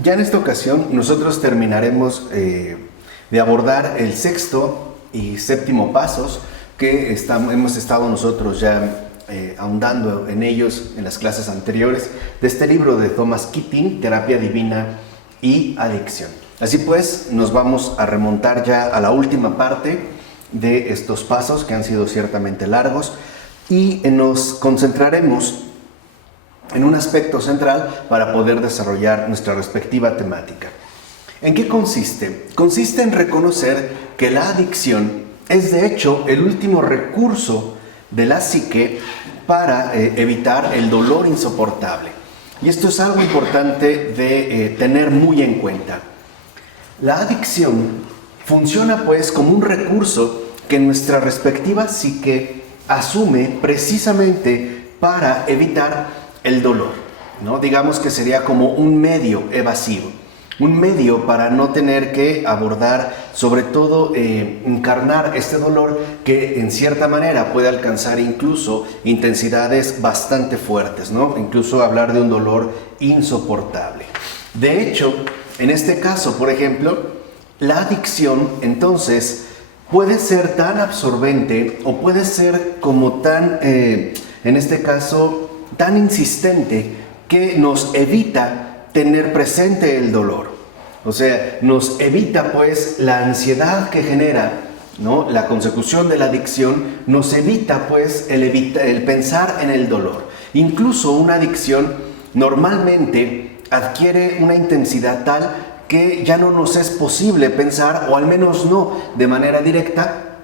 Ya en esta ocasión nosotros terminaremos de abordar el sexto y séptimo pasos que hemos estado nosotros ya ahondando en ellos en las clases anteriores de este libro de Thomas Keating, Terapia Divina y Adicción. Así pues, nos vamos a remontar ya a la última parte de estos pasos que han sido ciertamente largos y nos concentraremos en un aspecto central para poder desarrollar nuestra respectiva temática. ¿En qué consiste? Consiste en reconocer que la adicción es de hecho el último recurso de la psique para evitar el dolor insoportable. Y esto es algo importante de tener muy en cuenta. La adicción funciona pues como un recurso que nuestra respectiva psique asume precisamente para evitar el dolor, ¿no? Digamos que sería como un medio evasivo, un medio para no tener que abordar, sobre todo encarnar este dolor que en cierta manera puede alcanzar incluso intensidades bastante fuertes, ¿no? Incluso hablar de un dolor insoportable. De hecho, en este caso, por ejemplo, la adicción entonces puede ser tan absorbente o puede ser como tan, en este caso, tan insistente que nos evita tener presente el dolor. O sea, nos evita pues la ansiedad que genera, ¿no? La consecución de la adicción nos evita pues el pensar en el dolor. Incluso una adicción normalmente adquiere una intensidad tal que ya no nos es posible pensar, o al menos no de manera directa,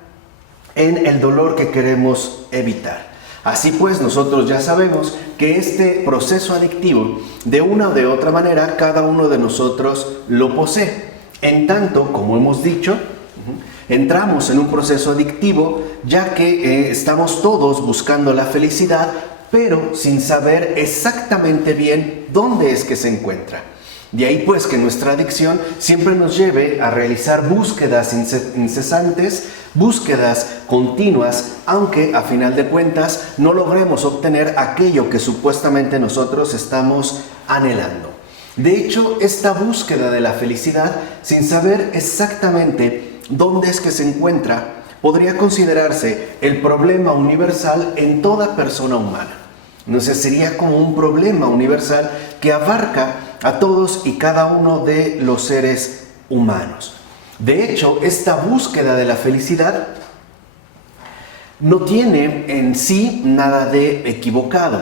en el dolor que queremos evitar. Así pues, nosotros ya sabemos que este proceso adictivo, de una o de otra manera, cada uno de nosotros lo posee. En tanto, como hemos dicho, entramos en un proceso adictivo ya que estamos todos buscando la felicidad, pero sin saber exactamente bien dónde es que se encuentra. De ahí pues que nuestra adicción siempre nos lleve a realizar búsquedas incesantes, búsquedas continuas, aunque a final de cuentas no logremos obtener aquello que supuestamente nosotros estamos anhelando. De hecho, esta búsqueda de la felicidad, sin saber exactamente dónde es que se encuentra, podría considerarse el problema universal en toda persona humana. Entonces sería como un problema universal que abarca a todos y cada uno de los seres humanos. De hecho, esta búsqueda de la felicidad no tiene en sí nada de equivocado.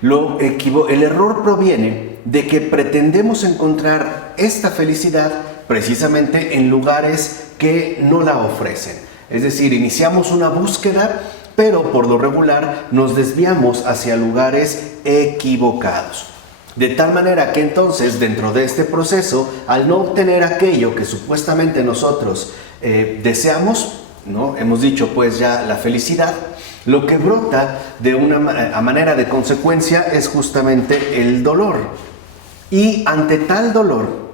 El error proviene de que pretendemos encontrar esta felicidad precisamente en lugares que no la ofrecen. Es decir, iniciamos una búsqueda, pero por lo regular nos desviamos hacia lugares equivocados. De tal manera que entonces dentro de este proceso, al no obtener aquello que supuestamente nosotros deseamos, ¿no? Hemos dicho pues ya la felicidad, lo que brota de una manera de consecuencia es justamente el dolor. Y ante tal dolor,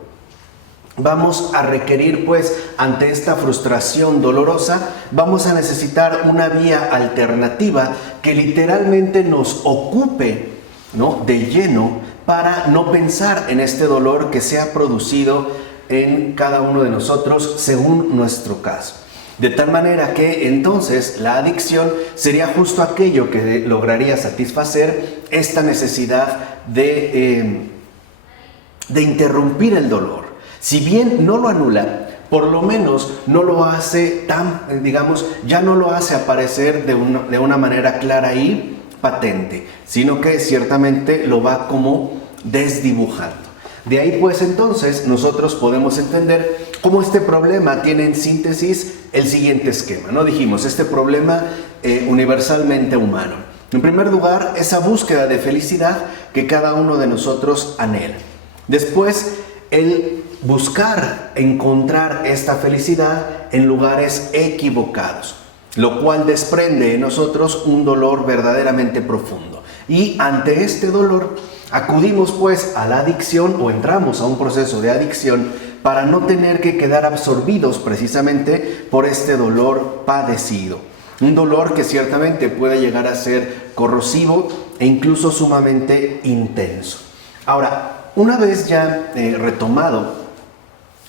vamos a requerir pues, ante esta frustración dolorosa, vamos a necesitar una vía alternativa que literalmente nos ocupe, ¿no? De lleno, para no pensar en este dolor que se ha producido en cada uno de nosotros según nuestro caso. De tal manera que entonces la adicción sería justo aquello que lograría satisfacer esta necesidad de interrumpir el dolor. Si bien no lo anula, por lo menos no lo hace tan, digamos, ya no lo hace aparecer de una manera clara y patente, sino que ciertamente lo va como desdibujando. De ahí pues entonces nosotros podemos entender cómo este problema tiene en síntesis el siguiente esquema, ¿no? Dijimos, este problema universalmente humano. En primer lugar, esa búsqueda de felicidad que cada uno de nosotros anhela. Después, el buscar encontrar esta felicidad en lugares equivocados, lo cual desprende en nosotros un dolor verdaderamente profundo. Y ante este dolor acudimos pues a la adicción o entramos a un proceso de adicción para no tener que quedar absorbidos precisamente por este dolor padecido. Un dolor que ciertamente puede llegar a ser corrosivo e incluso sumamente intenso. Ahora, una vez ya retomado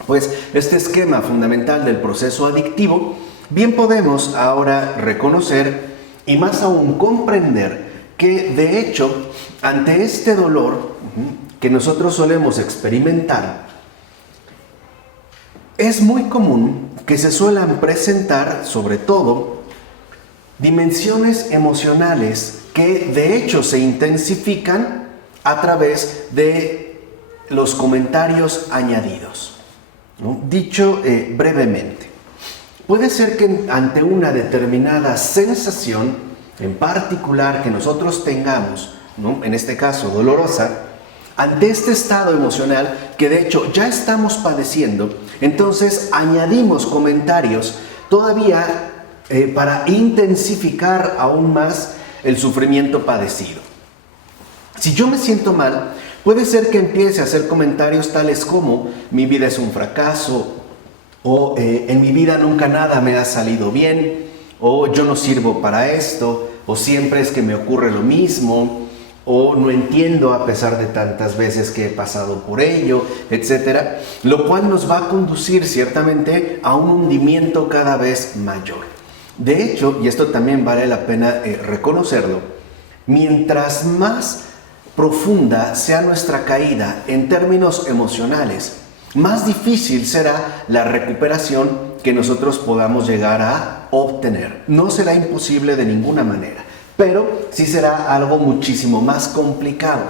pues este esquema fundamental del proceso adictivo, bien podemos ahora reconocer y más aún comprender que de hecho ante este dolor que nosotros solemos experimentar, es muy común que se suelan presentar sobre todo dimensiones emocionales que de hecho se intensifican a través de los comentarios añadidos, ¿no? Dicho brevemente, puede ser que ante una determinada sensación en particular que nosotros tengamos, ¿no? En este caso dolorosa, ante este estado emocional que de hecho ya estamos padeciendo, entonces añadimos comentarios todavía para intensificar aún más el sufrimiento padecido. Si yo me siento mal, puede ser que empiece a hacer comentarios tales como mi vida es un fracaso, o en mi vida nunca nada me ha salido bien, o yo no sirvo para esto, o siempre es que me ocurre lo mismo, o no entiendo a pesar de tantas veces que he pasado por ello, etc. Lo cual nos va a conducir ciertamente a un hundimiento cada vez mayor. De hecho, y esto también vale la pena reconocerlo, mientras más profunda sea nuestra caída en términos emocionales, más difícil será la recuperación que nosotros podamos llegar a obtener. No será imposible de ninguna manera, pero sí será algo muchísimo más complicado,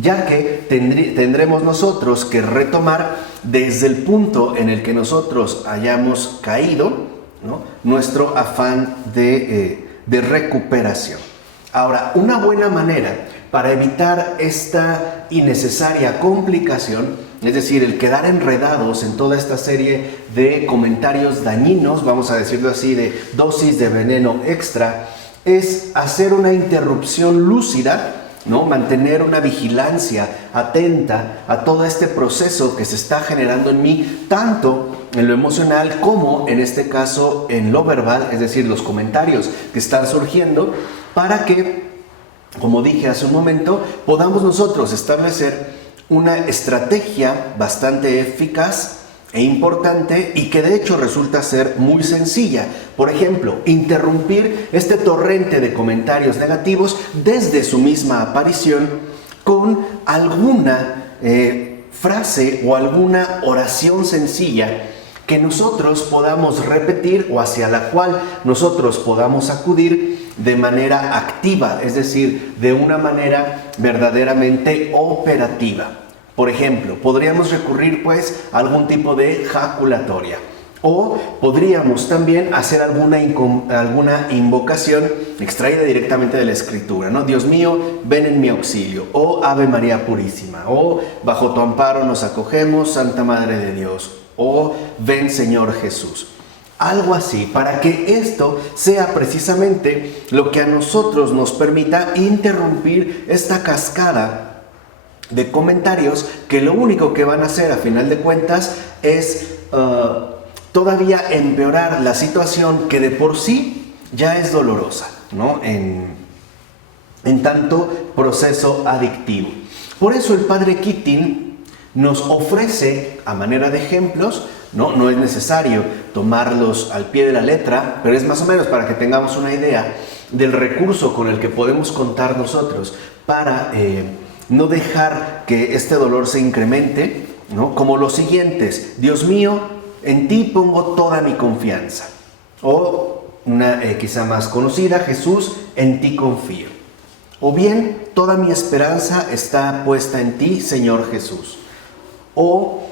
ya que tendremos nosotros que retomar desde el punto en el que nosotros hayamos caído, ¿no? Nuestro afán de recuperación. Ahora, una buena manera para evitar esta innecesaria complicación, es decir, el quedar enredados en toda esta serie de comentarios dañinos, vamos a decirlo así, de dosis de veneno extra, es hacer una interrupción lúcida, ¿no? Mantener una vigilancia atenta a todo este proceso que se está generando en mí, tanto en lo emocional como en este caso en lo verbal, es decir, los comentarios que están surgiendo, para que, como dije hace un momento, podamos nosotros establecer una estrategia bastante eficaz e importante y que de hecho resulta ser muy sencilla. Por ejemplo, interrumpir este torrente de comentarios negativos desde su misma aparición con alguna frase o alguna oración sencilla que nosotros podamos repetir o hacia la cual nosotros podamos acudir de manera activa, es decir, de una manera verdaderamente operativa. Por ejemplo, podríamos recurrir pues a algún tipo de jaculatoria, o podríamos también hacer alguna invocación extraída directamente de la Escritura, ¿no? Dios mío, ven en mi auxilio, o Ave María Purísima, o bajo tu amparo nos acogemos, Santa Madre de Dios, o ven Señor Jesús. Algo así, para que esto sea precisamente lo que a nosotros nos permita interrumpir esta cascada de comentarios que lo único que van a hacer a final de cuentas es todavía empeorar la situación que de por sí ya es dolorosa, ¿no? En tanto proceso adictivo. Por eso el padre Keating nos ofrece a manera de ejemplos, no es necesario tomarlos al pie de la letra, pero es más o menos para que tengamos una idea del recurso con el que podemos contar nosotros para no dejar que este dolor se incremente, ¿no? Como los siguientes: Dios mío, en ti pongo toda mi confianza. O una quizá más conocida: Jesús, en ti confío. O bien, toda mi esperanza está puesta en ti, Señor Jesús. O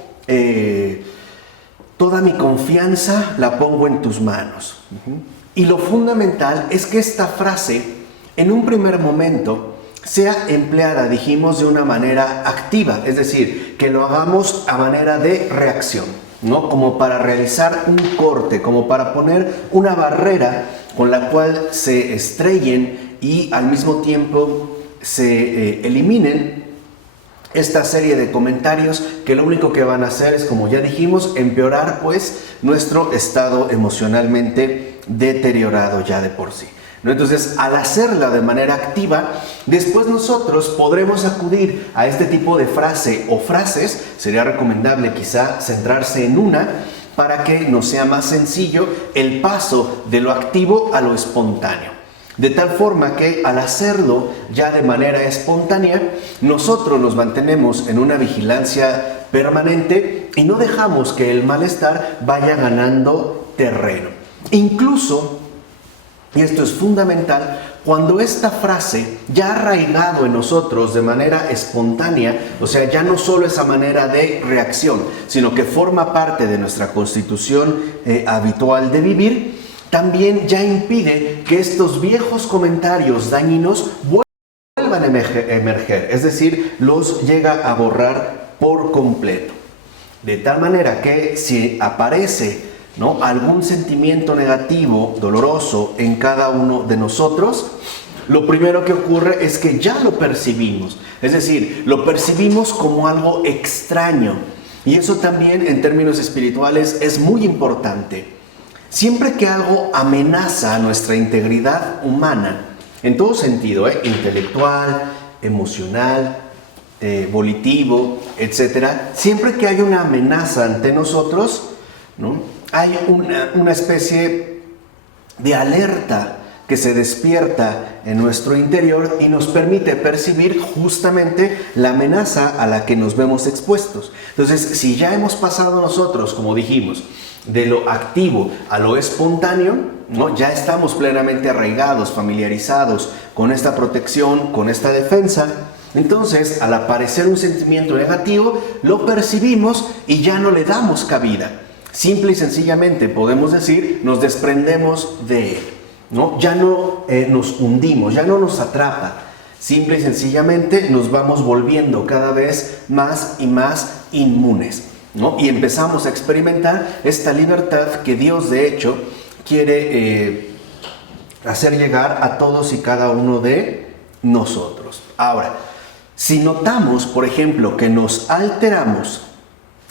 toda mi confianza la pongo en tus manos. Y lo fundamental es que esta frase, en un primer momento, sea empleada, dijimos, de una manera activa, es decir, que lo hagamos a manera de reacción, ¿no? Como para realizar un corte, como para poner una barrera con la cual se estrellen y al mismo tiempo se eliminen esta serie de comentarios que lo único que van a hacer es, como ya dijimos, empeorar pues nuestro estado emocionalmente deteriorado ya de por sí. ¿no? Entonces, al hacerla de manera activa, después nosotros podremos acudir a este tipo de frase o frases. Sería recomendable quizá centrarse en una para que nos sea más sencillo el paso de lo activo a lo espontáneo. De tal forma que al hacerlo ya de manera espontánea, nosotros nos mantenemos en una vigilancia permanente y no dejamos que el malestar vaya ganando terreno. Incluso, y esto es fundamental, cuando esta frase ya ha arraigado en nosotros de manera espontánea, o sea, ya no solo esa manera de reacción, sino que forma parte de nuestra constitución habitual de vivir, también ya impide que estos viejos comentarios dañinos vuelvan a emerger, es decir, los llega a borrar por completo. De tal manera que si aparece, ¿no?, algún sentimiento negativo, doloroso en cada uno de nosotros, lo primero que ocurre es que ya lo percibimos. Es decir, lo percibimos como algo extraño. Y eso también en términos espirituales es muy importante. Siempre que algo amenaza nuestra integridad humana, en todo sentido, intelectual, emocional, volitivo, etc., siempre que hay una amenaza ante nosotros, ¿no?, hay una especie de alerta que se despierta en nuestro interior y nos permite percibir justamente la amenaza a la que nos vemos expuestos. Entonces, si ya hemos pasado nosotros, como dijimos, de lo activo a lo espontáneo, ¿no?, ya estamos plenamente arraigados, familiarizados con esta protección, con esta defensa. Entonces, al aparecer un sentimiento negativo, lo percibimos y ya no le damos cabida. Simple y sencillamente podemos decir, nos desprendemos de él, ¿no? Ya no nos hundimos, ya no nos atrapa. Simple y sencillamente nos vamos volviendo cada vez más y más inmunes, ¿no? Y empezamos a experimentar esta libertad que Dios de hecho quiere hacer llegar a todos y cada uno de nosotros. Ahora, si notamos, por ejemplo, que nos alteramos,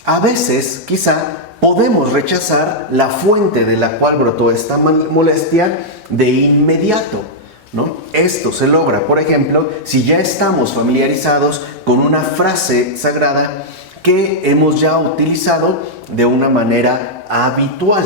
a veces quizá podemos rechazar la fuente de la cual brotó esta molestia de inmediato, ¿no? Esto se logra, por ejemplo, si ya estamos familiarizados con una frase sagrada que hemos ya utilizado de una manera habitual,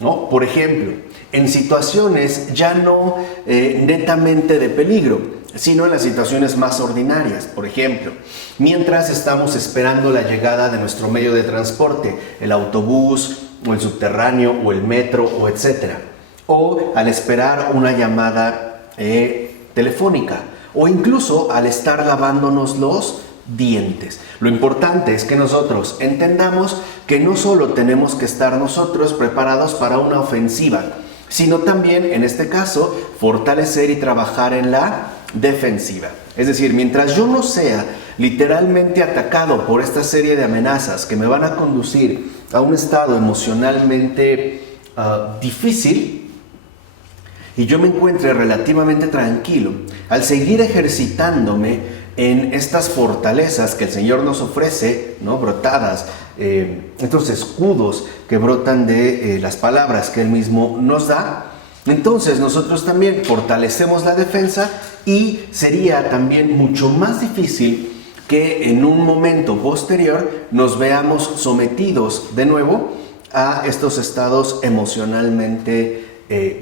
¿no? Por ejemplo, en situaciones ya no netamente de peligro, sino en las situaciones más ordinarias. Por ejemplo, mientras estamos esperando la llegada de nuestro medio de transporte, el autobús o el subterráneo o el metro o etcétera, o al esperar una llamada telefónica, o incluso al estar lavándonos los dientes. Lo importante es que nosotros entendamos que no solo tenemos que estar nosotros preparados para una ofensiva, sino también, en este caso, fortalecer y trabajar en la defensiva. Es decir, mientras yo no sea literalmente atacado por esta serie de amenazas que me van a conducir a un estado emocionalmente difícil, y yo me encuentre relativamente tranquilo, al seguir ejercitándome en estas fortalezas que el Señor nos ofrece, ¿no?, brotadas, estos escudos que brotan de las palabras que Él mismo nos da, entonces nosotros también fortalecemos la defensa y sería también mucho más difícil que en un momento posterior nos veamos sometidos de nuevo a estos estados emocionalmente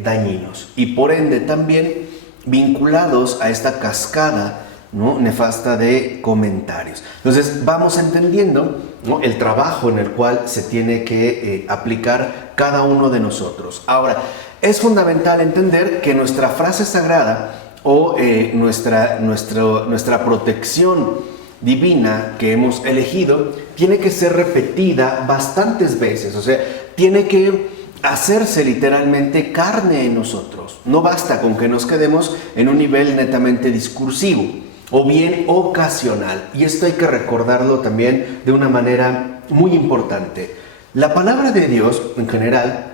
dañinos y por ende también vinculados a esta cascada, ¿no?, nefasta de comentarios. Entonces vamos entendiendo, ¿no?, el trabajo en el cual se tiene que aplicar cada uno de nosotros. Ahora, es fundamental entender que nuestra frase sagrada o nuestra protección divina que hemos elegido tiene que ser repetida bastantes veces, o sea, tiene que hacerse literalmente carne en nosotros. No basta con que nos quedemos en un nivel netamente discursivo o bien ocasional, y esto hay que recordarlo también de una manera muy importante. La palabra de Dios en general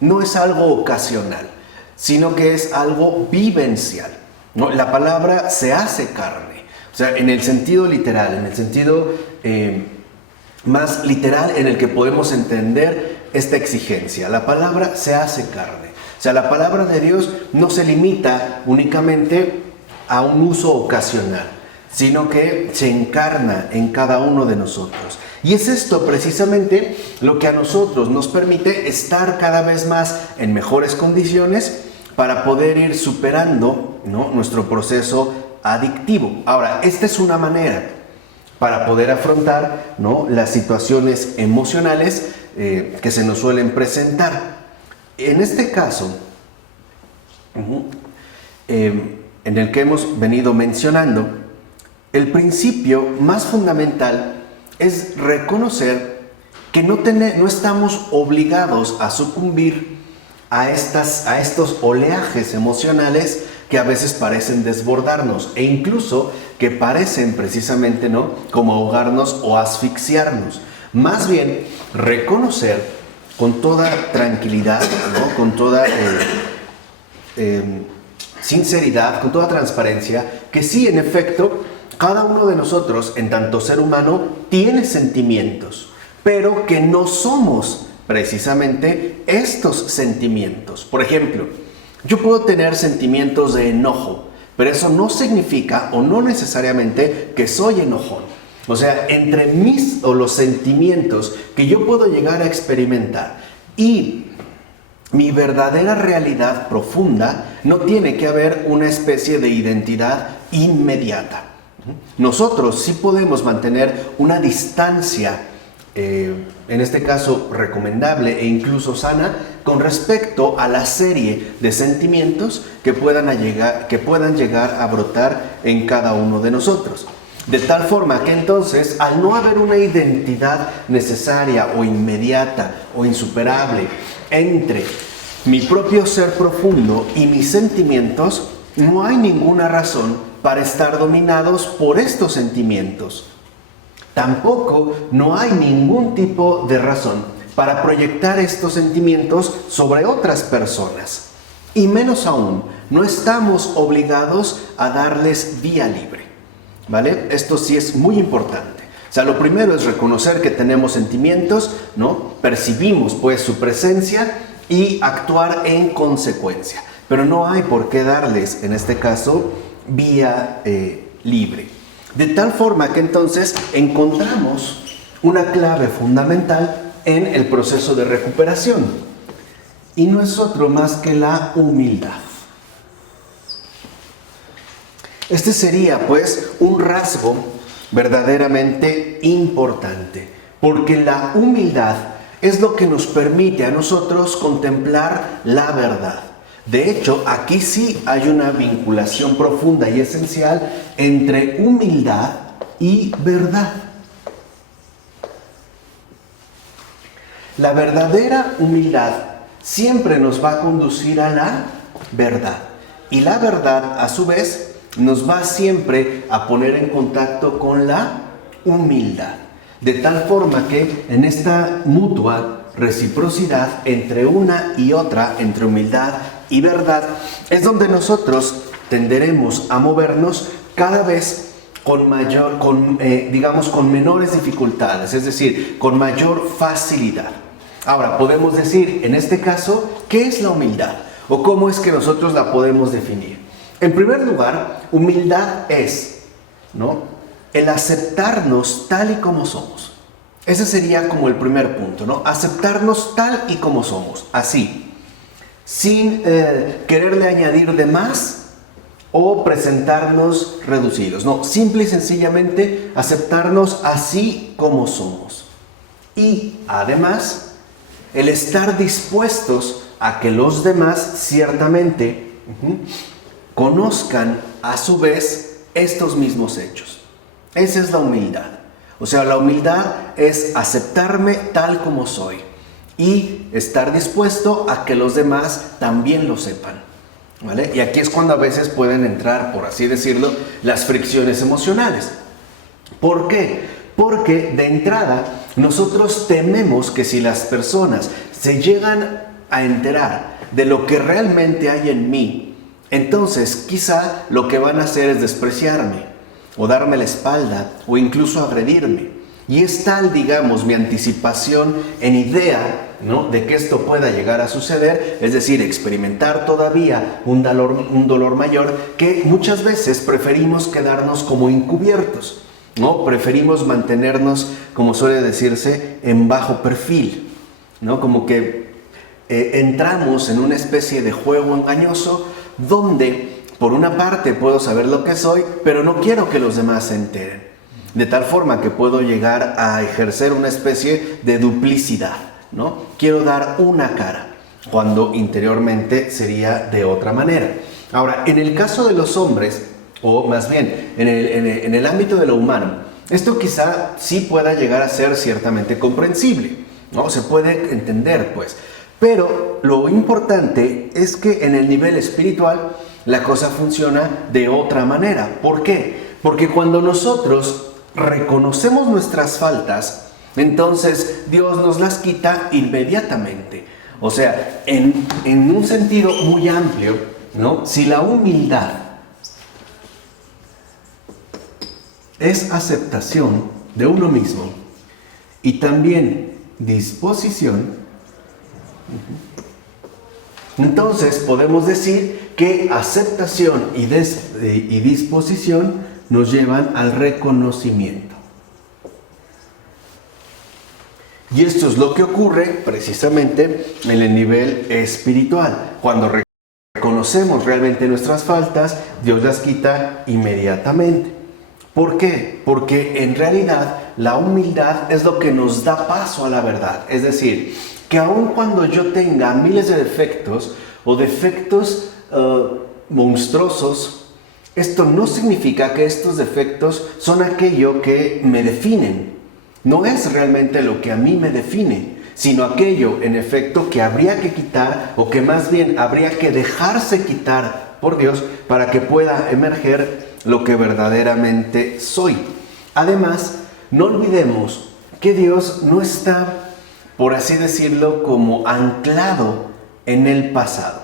no es algo ocasional, sino que es algo vivencial, ¿no? La palabra se hace carne, o sea, en el sentido literal, en el sentido más literal en el que podemos entender esta exigencia. La palabra se hace carne. O sea, la palabra de Dios no se limita únicamente a un uso ocasional, sino que se encarna en cada uno de nosotros. Y es esto precisamente lo que a nosotros nos permite estar cada vez más en mejores condiciones para poder ir superando, ¿no?, nuestro proceso adictivo. Ahora, esta es una manera para poder afrontar, ¿no?, las situaciones emocionales que se nos suelen presentar. En este caso, en el que hemos venido mencionando, el principio más fundamental es reconocer que no estamos obligados a sucumbir a estos oleajes emocionales que a veces parecen desbordarnos e incluso que parecen precisamente, ¿no?, como ahogarnos o asfixiarnos. Más bien, reconocer con toda tranquilidad, ¿no?, con toda sinceridad, con toda transparencia, que sí, en efecto, cada uno de nosotros, en tanto ser humano, tiene sentimientos, pero que no somos precisamente estos sentimientos. Por ejemplo, yo puedo tener sentimientos de enojo, pero eso no significa o no necesariamente que soy enojón. O sea, entre los sentimientos que yo puedo llegar a experimentar y mi verdadera realidad profunda, no tiene que haber una especie de identidad inmediata. Nosotros sí podemos mantener una distancia, en este caso recomendable e incluso sana, con respecto a la serie de sentimientos que puedan llegar a brotar en cada uno de nosotros. De tal forma que entonces, al no haber una identidad necesaria o inmediata o insuperable entre mi propio ser profundo y mis sentimientos, no hay ninguna razón para estar dominados por estos sentimientos. Tampoco no hay ningún tipo de razón para proyectar estos sentimientos sobre otras personas. Y menos aún, no estamos obligados a darles vía libre. ¿Vale? Esto sí es muy importante. O sea, lo primero es reconocer que tenemos sentimientos, ¿no? Percibimos pues su presencia y actuar en consecuencia. Pero no hay por qué darles, en este caso, vía libre. De tal forma que entonces encontramos una clave fundamental en el proceso de recuperación. Y no es otro más que la humildad. Este sería, pues, un rasgo verdaderamente importante, porque la humildad es lo que nos permite a nosotros contemplar la verdad. De hecho, aquí sí hay una vinculación profunda y esencial entre humildad y verdad. La verdadera humildad siempre nos va a conducir a la verdad. Y la verdad, a su vez, nos va siempre a poner en contacto con la humildad. De tal forma que en esta mutua reciprocidad entre una y otra, entre humildad y verdad, es donde nosotros tenderemos a movernos cada vez con menores dificultades, es decir, con mayor facilidad. Ahora, podemos decir, en este caso, ¿qué es la humildad? ¿O cómo es que nosotros la podemos definir? En primer lugar, humildad es, ¿no?, el aceptarnos tal y como somos. Ese sería como el primer punto, ¿no? Aceptarnos tal y como somos, así, sin quererle añadir de más o presentarnos reducidos. No, simple y sencillamente aceptarnos así como somos. Y además, el estar dispuestos a que los demás ciertamente conozcan a su vez estos mismos hechos. Esa es la humildad. O sea, la humildad es aceptarme tal como soy y estar dispuesto a que los demás también lo sepan. ¿Vale? Y aquí es cuando a veces pueden entrar, por así decirlo, las fricciones emocionales. ¿Por qué? Porque de entrada nosotros tememos que si las personas se llegan a enterar de lo que realmente hay en mí, entonces quizá lo que van a hacer es despreciarme o darme la espalda o incluso agredirme. Y es tal, digamos, mi anticipación en idea, ¿no?, de que esto pueda llegar a suceder, es decir, experimentar todavía un dolor mayor, que muchas veces preferimos quedarnos como encubiertos, ¿no? Preferimos mantenernos, como suele decirse, en bajo perfil, ¿no? Como que entramos en una especie de juego engañoso donde, por una parte, puedo saber lo que soy, pero no quiero que los demás se enteren. De tal forma que puedo llegar a ejercer una especie de duplicidad, ¿no? Quiero dar una cara, cuando interiormente sería de otra manera. Ahora, en el caso de los hombres, o más bien, en el ámbito de lo humano, esto quizá sí pueda llegar a ser ciertamente comprensible, ¿no? Se puede entender, pues. Pero lo importante es que en el nivel espiritual la cosa funciona de otra manera. ¿Por qué? Porque cuando nosotros reconocemos nuestras faltas, entonces Dios nos las quita inmediatamente. O sea, en un sentido muy amplio, ¿no? Si la humildad es aceptación de uno mismo y también disposición, entonces podemos decir que aceptación y disposición nos llevan al reconocimiento. Y esto es lo que ocurre precisamente en el nivel espiritual. Cuando reconocemos realmente nuestras faltas, Dios las quita inmediatamente. ¿Por qué? Porque en realidad la humildad es lo que nos da paso a la verdad. Es decir, que aun cuando yo tenga miles de defectos o defectos monstruosos, esto no significa que estos defectos son aquello que me definen. No es realmente lo que a mí me define, sino aquello, en efecto, que habría que quitar, o que más bien habría que dejarse quitar por Dios para que pueda emerger lo que verdaderamente soy. Además, no olvidemos que Dios no está, por así decirlo, como anclado en el pasado.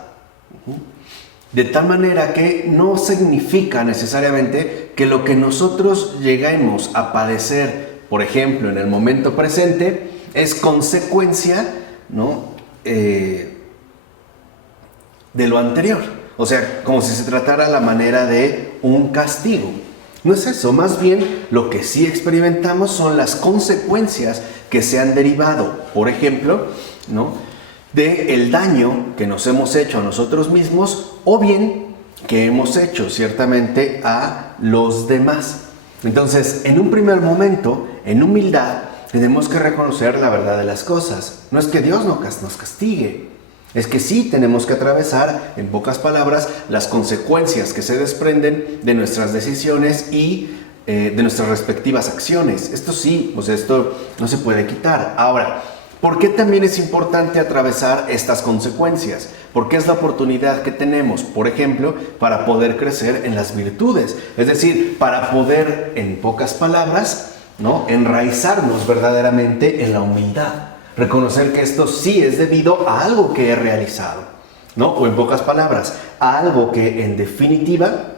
De tal manera que no significa necesariamente que lo que nosotros lleguemos a padecer, por ejemplo, en el momento presente, es consecuencia, ¿no?, de lo anterior. O sea, como si se tratara la manera de un castigo. No es eso, más bien lo que sí experimentamos son las consecuencias que se han derivado, por ejemplo, ¿no?, del daño que nos hemos hecho a nosotros mismos, o bien que hemos hecho ciertamente a los demás. Entonces, en un primer momento, en humildad, tenemos que reconocer la verdad de las cosas. No es que Dios nos castigue, es que sí tenemos que atravesar, en pocas palabras, las consecuencias que se desprenden de nuestras decisiones y de nuestras respectivas acciones. Esto sí, pues esto no se puede quitar. Ahora, ¿por qué también es importante atravesar estas consecuencias? Porque es la oportunidad que tenemos, por ejemplo, para poder crecer en las virtudes. Es decir, para poder, en pocas palabras, ¿no?, enraizarnos verdaderamente en la humildad. Reconocer que esto sí es debido a algo que he realizado, ¿no? O en pocas palabras, a algo que en definitiva,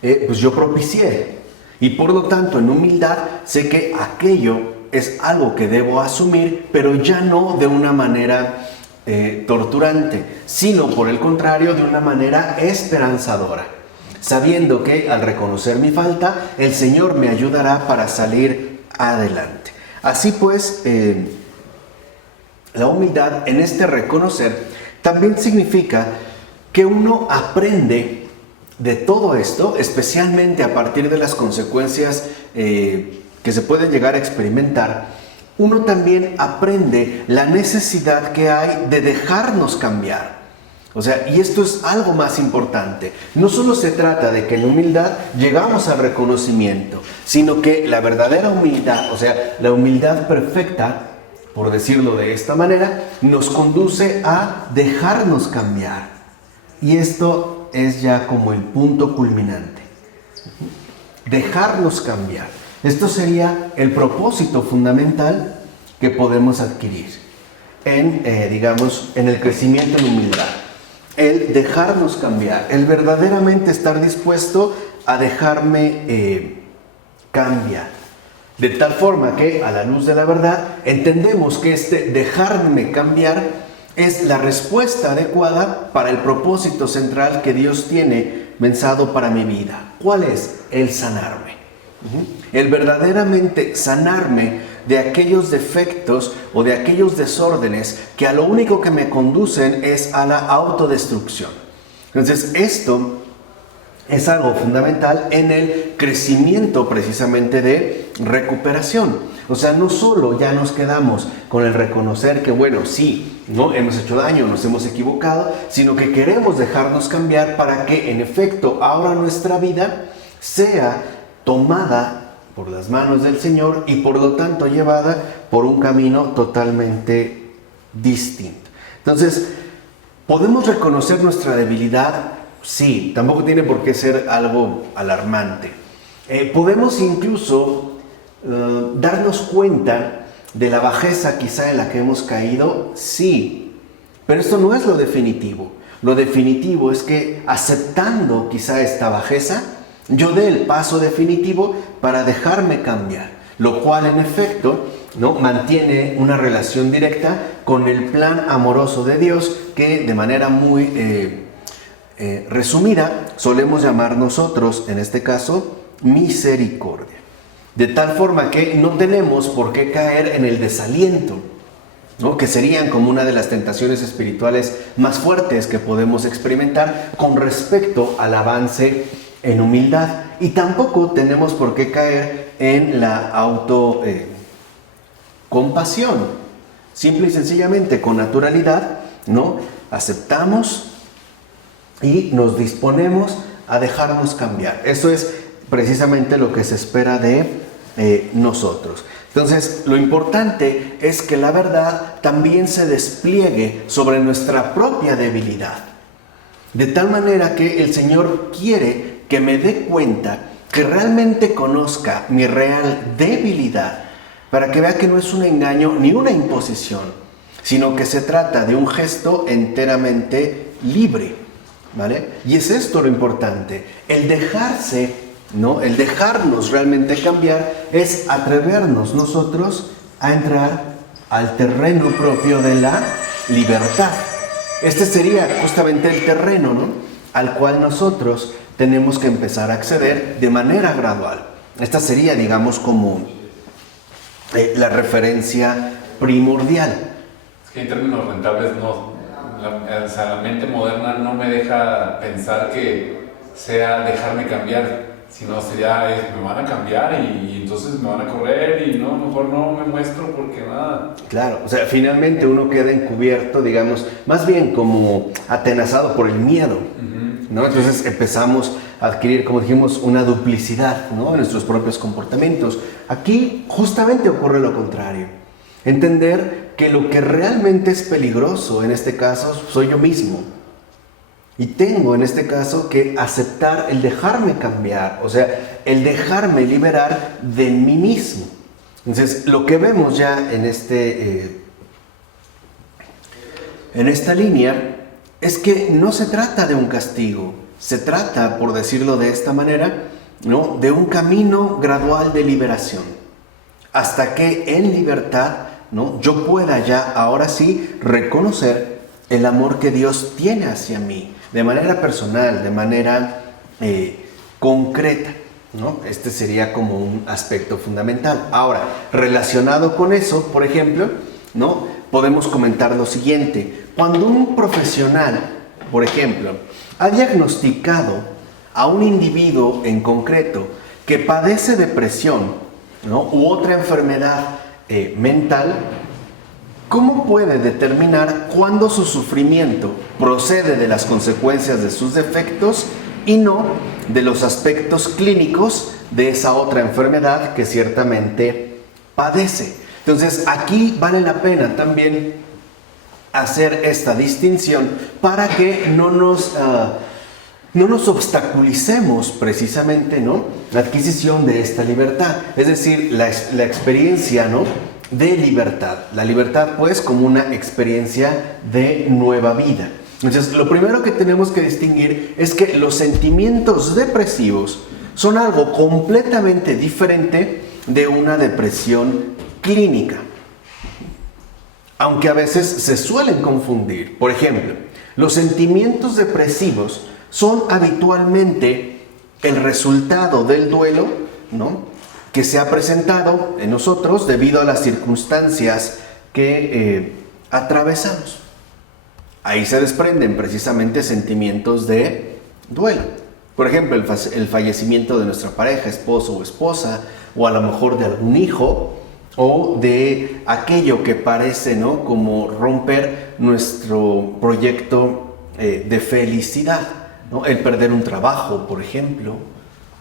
pues yo propicié. Y por lo tanto, en humildad, sé que aquello es algo que debo asumir, pero ya no de una manera torturante, sino por el contrario, de una manera esperanzadora, sabiendo que al reconocer mi falta, el Señor me ayudará para salir adelante. Así pues, la humildad en este reconocer también significa que uno aprende de todo esto, especialmente a partir de las consecuencias que se pueden llegar a experimentar. Uno también aprende la necesidad que hay de dejarnos cambiar. O sea, y esto es algo más importante. No solo se trata de que en la humildad llegamos al reconocimiento, sino que la verdadera humildad, o sea, la humildad perfecta, por decirlo de esta manera, nos conduce a dejarnos cambiar. Y esto es ya como el punto culminante. Dejarnos cambiar. Esto sería el propósito fundamental que podemos adquirir en el crecimiento en humildad. El dejarnos cambiar, el verdaderamente estar dispuesto a dejarme cambiar. De tal forma que, a la luz de la verdad, entendemos que este dejarme cambiar es la respuesta adecuada para el propósito central que Dios tiene pensado para mi vida. ¿Cuál es? El sanarme. El verdaderamente sanarme de aquellos defectos o de aquellos desórdenes que a lo único que me conducen es a la autodestrucción. Entonces, esto es algo fundamental en el crecimiento precisamente de recuperación. O sea, no solo ya nos quedamos con el reconocer que, bueno, sí, no hemos hecho daño, nos hemos equivocado, sino que queremos dejarnos cambiar para que, en efecto, ahora nuestra vida sea tomada por las manos del Señor y por lo tanto llevada por un camino totalmente distinto. Entonces, ¿podemos reconocer nuestra debilidad? Sí, tampoco tiene por qué ser algo alarmante. Podemos incluso darnos cuenta de la bajeza quizá en la que hemos caído, sí, pero esto no es lo definitivo. Lo definitivo es que aceptando quizá esta bajeza, yo dé el paso definitivo para dejarme cambiar, lo cual en efecto, ¿no?, mantiene una relación directa con el plan amoroso de Dios que de manera muy resumida solemos llamar nosotros, en este caso, misericordia. De tal forma que no tenemos por qué caer en el desaliento, ¿no?, que serían como una de las tentaciones espirituales más fuertes que podemos experimentar con respecto al avance en humildad. Y tampoco tenemos por qué caer en la compasión. Simple y sencillamente, con naturalidad, ¿no?, aceptamos y nos disponemos a dejarnos cambiar. Eso es precisamente lo que se espera de nosotros. Entonces, lo importante es que la verdad también se despliegue sobre nuestra propia debilidad. De tal manera que el Señor quiere que me dé cuenta, que realmente conozca mi real debilidad, para que vea que no es un engaño ni una imposición, sino que se trata de un gesto enteramente libre, ¿vale? Y es esto lo importante, el dejarse, ¿no?, el dejarnos realmente cambiar es atrevernos nosotros a entrar al terreno propio de la libertad. Este sería justamente el terreno, ¿no?, al cual nosotros tenemos que empezar a acceder de manera gradual. Esta sería, digamos, como la referencia primordial. Es que en términos rentables la mente moderna no me deja pensar que sea dejarme cambiar, sino sería me van a cambiar y entonces me van a correr y no, mejor no me muestro porque nada. Claro, o sea, finalmente uno queda encubierto, digamos, más bien como atenazado por el miedo, ¿no? Entonces empezamos a adquirir, como dijimos, una duplicidad, ¿no?, en nuestros propios comportamientos. Aquí justamente ocurre lo contrario. Entender que lo que realmente es peligroso en este caso soy yo mismo. Y tengo en este caso que aceptar el dejarme cambiar, o sea, el dejarme liberar de mí mismo. Entonces, lo que vemos ya en esta línea es que no se trata de un castigo, se trata, por decirlo de esta manera, ¿no?, de un camino gradual de liberación, hasta que en libertad, ¿no?, yo pueda ya, ahora sí, reconocer el amor que Dios tiene hacia mí, de manera personal, de manera concreta, ¿no? Este sería como un aspecto fundamental. Ahora, relacionado con eso, por ejemplo, ¿no?, podemos comentar lo siguiente. Cuando un profesional, por ejemplo, ha diagnosticado a un individuo en concreto que padece depresión, ¿no?, u otra enfermedad mental, ¿cómo puede determinar cuándo su sufrimiento procede de las consecuencias de sus defectos y no de los aspectos clínicos de esa otra enfermedad que ciertamente padece? Entonces, aquí vale la pena también hacer esta distinción para que no nos obstaculicemos precisamente, ¿no?, la adquisición de esta libertad, es decir, la experiencia, ¿no?, de libertad. La libertad, pues, como una experiencia de nueva vida. Entonces, lo primero que tenemos que distinguir es que los sentimientos depresivos son algo completamente diferente de una depresión clínica. Aunque a veces se suelen confundir. Por ejemplo, los sentimientos depresivos son habitualmente el resultado del duelo, ¿no?, que se ha presentado en nosotros debido a las circunstancias que atravesamos. Ahí se desprenden precisamente sentimientos de duelo. Por ejemplo, el fallecimiento de nuestra pareja, esposo o esposa, o a lo mejor de algún hijo, o de aquello que parece, ¿no?, como romper nuestro proyecto de felicidad, ¿no? El perder un trabajo, por ejemplo,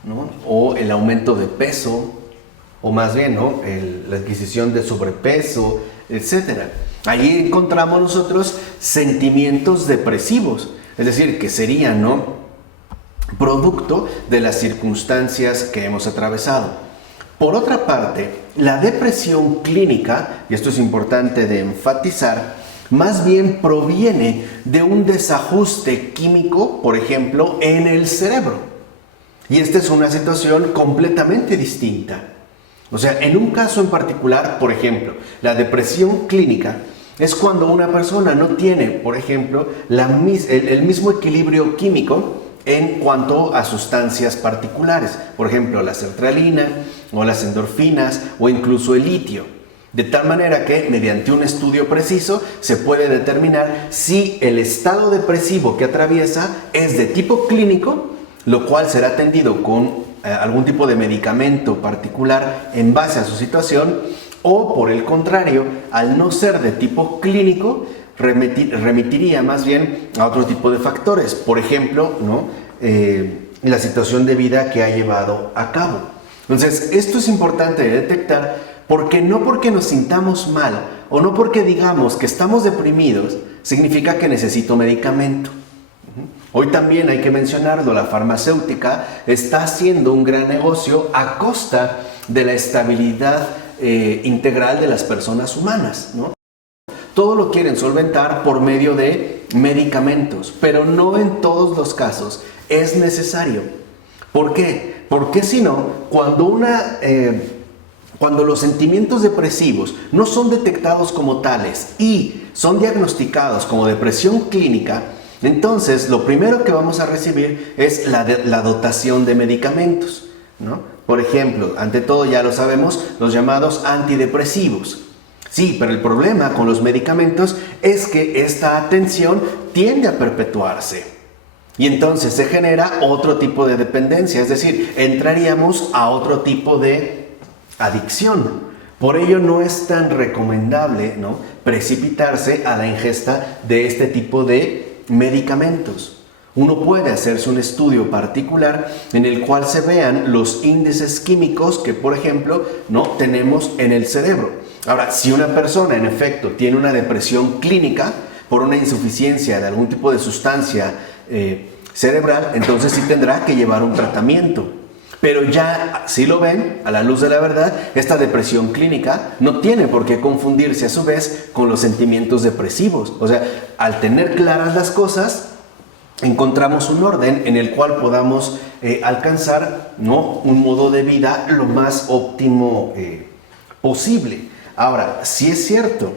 ¿no?, o el aumento de peso, o más bien, ¿no?, la adquisición de sobrepeso, etc. Allí encontramos nosotros sentimientos depresivos, es decir, que serían, ¿no?, producto de las circunstancias que hemos atravesado. Por otra parte, la depresión clínica, y esto es importante de enfatizar, más bien proviene de un desajuste químico, por ejemplo, en el cerebro. Y esta es una situación completamente distinta. O sea, en un caso en particular, por ejemplo, la depresión clínica es cuando una persona no tiene, por ejemplo, el mismo equilibrio químico en cuanto a sustancias particulares, por ejemplo, la sertralina o las endorfinas o incluso el litio. De tal manera que mediante un estudio preciso se puede determinar si el estado depresivo que atraviesa es de tipo clínico, lo cual será atendido con algún tipo de medicamento particular en base a su situación, o por el contrario, al no ser de tipo clínico, remitiría más bien a otro tipo de factores, por ejemplo, ¿no?, la situación de vida que ha llevado a cabo. Entonces, esto es importante de detectar, porque no porque nos sintamos mal o no porque digamos que estamos deprimidos, significa que necesito medicamento. Hoy también hay que mencionarlo, la farmacéutica está haciendo un gran negocio a costa de la estabilidad integral de las personas humanas, ¿no? Todo lo quieren solventar por medio de medicamentos, pero no en todos los casos es necesario. ¿Por qué? Porque si no, cuando los sentimientos depresivos no son detectados como tales y son diagnosticados como depresión clínica, entonces lo primero que vamos a recibir es la dotación de medicamentos, ¿no? Por ejemplo, ante todo ya lo sabemos, los llamados antidepresivos. Sí, pero el problema con los medicamentos es que esta atención tiende a perpetuarse. Y entonces se genera otro tipo de dependencia, es decir, entraríamos a otro tipo de adicción. Por ello no es tan recomendable, ¿no?, precipitarse a la ingesta de este tipo de medicamentos. Uno puede hacerse un estudio particular en el cual se vean los índices químicos que, por ejemplo, no tenemos en el cerebro. Ahora, si una persona en efecto tiene una depresión clínica por una insuficiencia de algún tipo de sustancia cerebral, entonces sí tendrá que llevar un tratamiento. Pero ya, si lo ven, a la luz de la verdad, esta depresión clínica no tiene por qué confundirse a su vez con los sentimientos depresivos. O sea, al tener claras las cosas, encontramos un orden en el cual podamos alcanzar, ¿no?, un modo de vida lo más óptimo posible. Ahora, sí es cierto,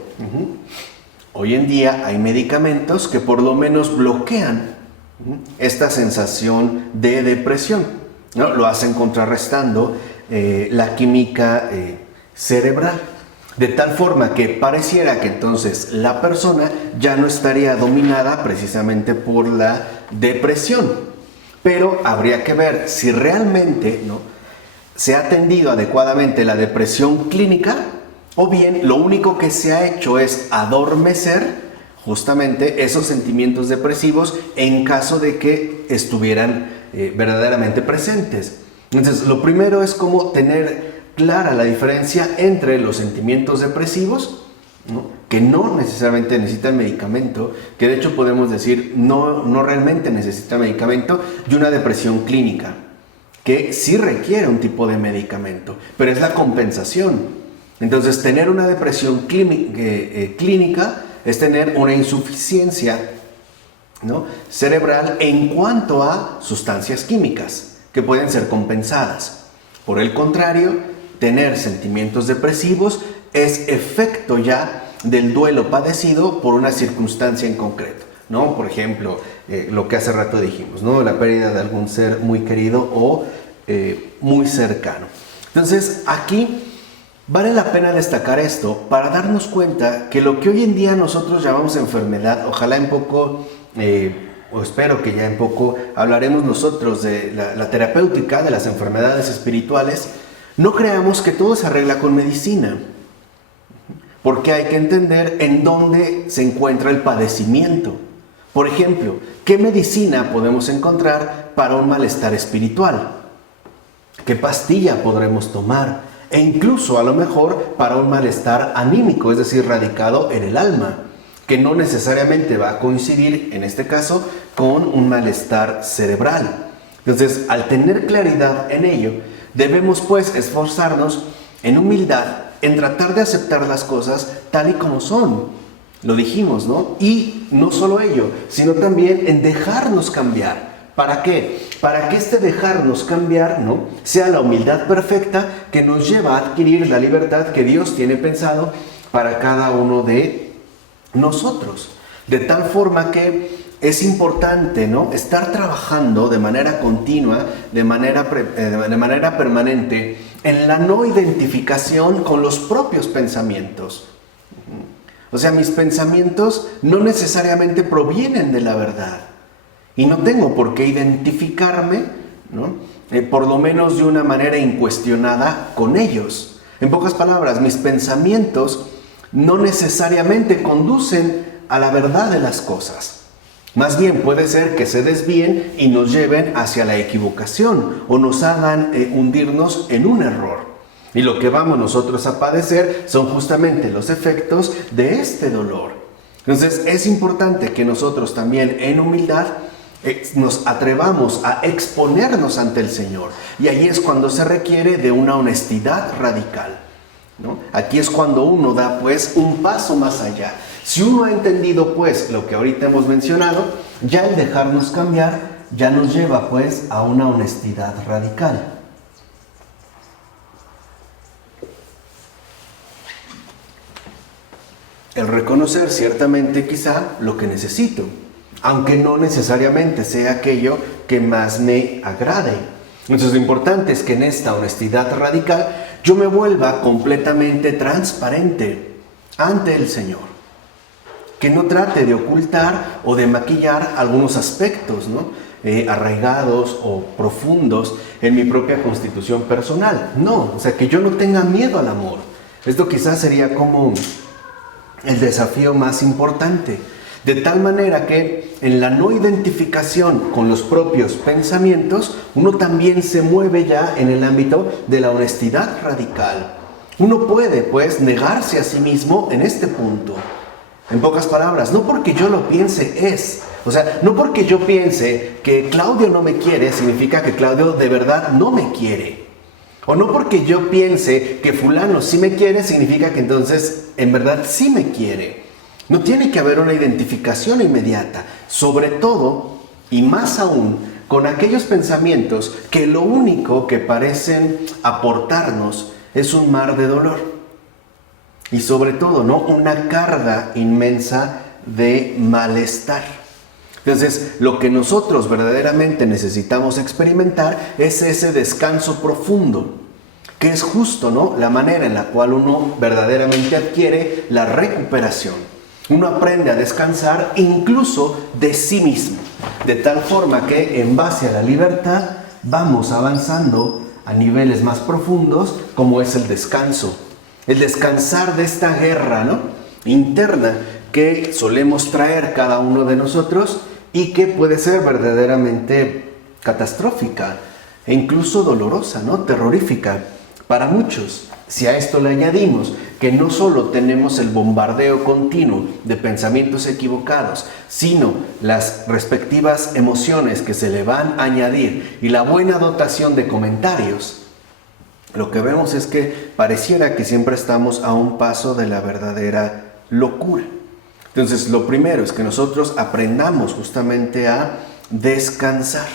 hoy en día hay medicamentos que por lo menos bloquean esta sensación de depresión, ¿no? Lo hacen contrarrestando la química cerebral, de tal forma que pareciera que entonces la persona ya no estaría dominada precisamente por la depresión. Pero habría que ver si realmente, ¿no?, se ha atendido adecuadamente la depresión clínica, o bien lo único que se ha hecho es adormecer justamente esos sentimientos depresivos en caso de que estuvieran verdaderamente presentes. Entonces, lo primero es como tener clara la diferencia entre los sentimientos depresivos, ¿no?, que no necesariamente necesitan medicamento, que de hecho podemos decir no realmente necesitan medicamento, y una depresión clínica, que sí requiere un tipo de medicamento, pero es la compensación. Entonces, tener una depresión clínica es tener una insuficiencia, ¿no?, cerebral en cuanto a sustancias químicas que pueden ser compensadas. Por el contrario, tener sentimientos depresivos es efecto ya del duelo padecido por una circunstancia en concreto, ¿no? Por ejemplo, lo que hace rato dijimos, ¿no? La pérdida de algún ser muy querido o muy cercano. Entonces, aquí vale la pena destacar esto para darnos cuenta que lo que hoy en día nosotros llamamos enfermedad, ojalá en poco, o espero que ya en poco hablaremos nosotros de la terapéutica de las enfermedades espirituales, no creamos que todo se arregla con medicina, porque hay que entender en dónde se encuentra el padecimiento. Por ejemplo, ¿qué medicina podemos encontrar para un malestar espiritual? ¿Qué pastilla podremos tomar? E incluso a lo mejor para un malestar anímico, es decir, radicado en el alma, que no necesariamente va a coincidir, en este caso, con un malestar cerebral. Entonces, al tener claridad en ello, debemos pues esforzarnos en humildad, en tratar de aceptar las cosas tal y como son. Lo dijimos, ¿no? Y no solo ello, sino también en dejarnos cambiar. ¿Para qué? Para que este dejarnos cambiar, ¿no?, sea la humildad perfecta que nos lleva a adquirir la libertad que Dios tiene pensado para cada uno de nosotros. De tal forma que es importante, ¿no?, estar trabajando de manera continua, de manera permanente, en la no identificación con los propios pensamientos. O sea, mis pensamientos no necesariamente provienen de la verdad. Y no tengo por qué identificarme, ¿no?, por lo menos de una manera incuestionada con ellos. En pocas palabras, mis pensamientos no necesariamente conducen a la verdad de las cosas. Más bien puede ser que se desvíen y nos lleven hacia la equivocación o nos hagan hundirnos en un error. Y lo que vamos nosotros a padecer son justamente los efectos de este dolor. Entonces es importante que nosotros también en humildad nos atrevamos a exponernos ante el Señor. Y ahí es cuando se requiere de una honestidad radical, ¿no? Aquí es cuando uno da pues un paso más allá. Si uno ha entendido pues lo que ahorita hemos mencionado, ya el dejarnos cambiar ya nos lleva pues a una honestidad radical. El reconocer ciertamente quizá lo que necesito, aunque no necesariamente sea aquello que más me agrade. Entonces lo importante es que en esta honestidad radical yo me vuelva completamente transparente ante el Señor. Que no trate de ocultar o de maquillar algunos aspectos, ¿no?, arraigados o profundos en mi propia constitución personal. No, o sea, que yo no tenga miedo al amor. Esto quizás sería como el desafío más importante. De tal manera que en la no identificación con los propios pensamientos, uno también se mueve ya en el ámbito de la honestidad radical. Uno puede, pues, negarse a sí mismo en este punto. En pocas palabras, no porque yo lo piense es. O sea, no porque yo piense que Claudio no me quiere, significa que Claudio de verdad no me quiere. O no porque yo piense que fulano sí me quiere, significa que entonces en verdad sí me quiere. No tiene que haber una identificación inmediata, sobre todo y más aún con aquellos pensamientos que lo único que parecen aportarnos es un mar de dolor. Y sobre todo, ¿no?, una carga inmensa de malestar. Entonces, lo que nosotros verdaderamente necesitamos experimentar es ese descanso profundo, que es justo, ¿no?, la manera en la cual uno verdaderamente adquiere la recuperación. Uno aprende a descansar incluso de sí mismo, de tal forma que en base a la libertad vamos avanzando a niveles más profundos, como es el descanso. El descansar de esta guerra, ¿no?, interna que solemos traer cada uno de nosotros y que puede ser verdaderamente catastrófica e incluso dolorosa, ¿no?, terrorífica para muchos. Si a esto le añadimos que no solo tenemos el bombardeo continuo de pensamientos equivocados, sino las respectivas emociones que se le van a añadir y la buena dotación de comentarios, lo que vemos es que pareciera que siempre estamos a un paso de la verdadera locura. Entonces, lo primero es que nosotros aprendamos justamente a descansar.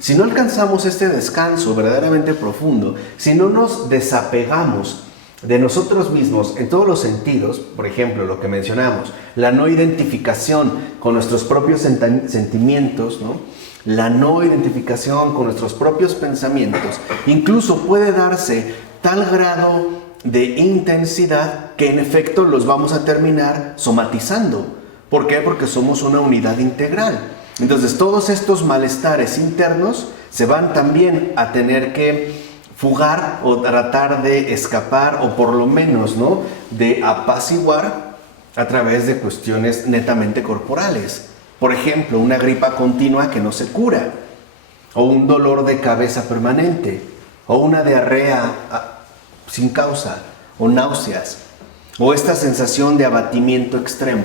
Si no alcanzamos este descanso verdaderamente profundo, si no nos desapegamos de nosotros mismos en todos los sentidos, por ejemplo, lo que mencionamos, la no identificación con nuestros propios sentimientos, ¿no? La no identificación con nuestros propios pensamientos, incluso puede darse tal grado de intensidad que en efecto los vamos a terminar somatizando. ¿Por qué? Porque somos una unidad integral. Entonces todos estos malestares internos se van también a tener que fugar o tratar de escapar o por lo menos, ¿no?, de apaciguar a través de cuestiones netamente corporales. Por ejemplo, una gripa continua que no se cura, o un dolor de cabeza permanente, o una diarrea sin causa, o náuseas, o esta sensación de abatimiento extremo,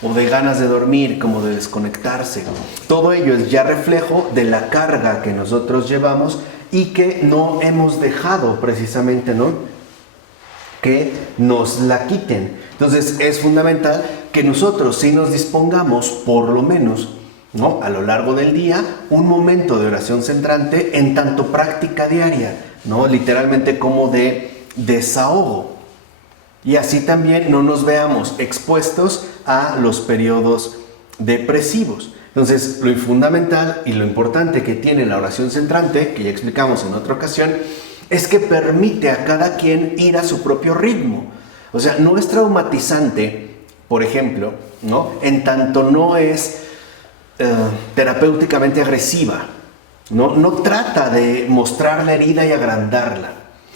o de ganas de dormir, como de desconectarse. Todo ello es ya reflejo de la carga que nosotros llevamos y que no hemos dejado precisamente, ¿no?, que nos la quiten. Entonces es fundamental que nosotros sí nos dispongamos, por lo menos, ¿no?, a lo largo del día, un momento de oración centrante en tanto práctica diaria, ¿no?, literalmente como de desahogo. Y así también no nos veamos expuestos a los periodos depresivos. Entonces, lo fundamental y lo importante que tiene la oración centrante, que ya explicamos en otra ocasión, es que permite a cada quien ir a su propio ritmo. O sea, no es traumatizante, por ejemplo, ¿no?, en tanto no es terapéuticamente agresiva. No trata de mostrar la herida y agrandarla,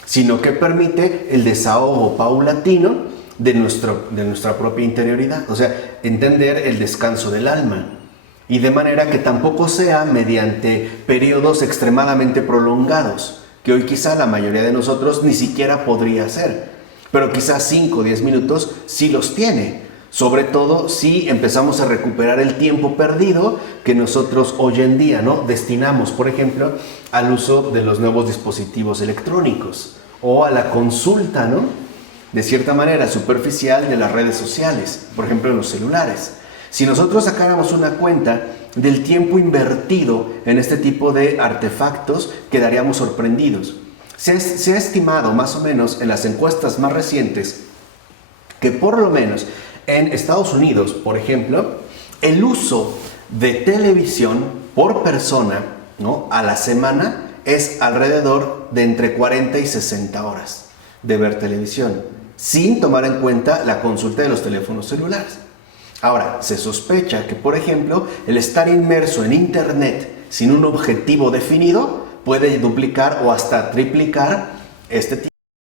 sino que permite el desahogo paulatino de nuestra propia interioridad. O sea, entender el descanso del alma. Y de manera que tampoco sea mediante periodos extremadamente prolongados, que hoy quizá la mayoría de nosotros ni siquiera podría hacer. Pero quizás 5 o 10 minutos sí los tiene. Sobre todo si empezamos a recuperar el tiempo perdido que nosotros hoy en día, ¿no?, destinamos, por ejemplo, al uso de los nuevos dispositivos electrónicos o a la consulta, ¿no?, de cierta manera superficial de las redes sociales, por ejemplo en los celulares. Si nosotros sacáramos una cuenta del tiempo invertido en este tipo de artefactos, quedaríamos sorprendidos. Se ha estimado más o menos en las encuestas más recientes que por lo menos en Estados Unidos, por ejemplo, el uso de televisión por persona, ¿no?, a la semana es alrededor de entre 40 y 60 horas de ver televisión, sin tomar en cuenta la consulta de los teléfonos celulares. Ahora, se sospecha que, por ejemplo, el estar inmerso en Internet sin un objetivo definido puede duplicar o hasta triplicar este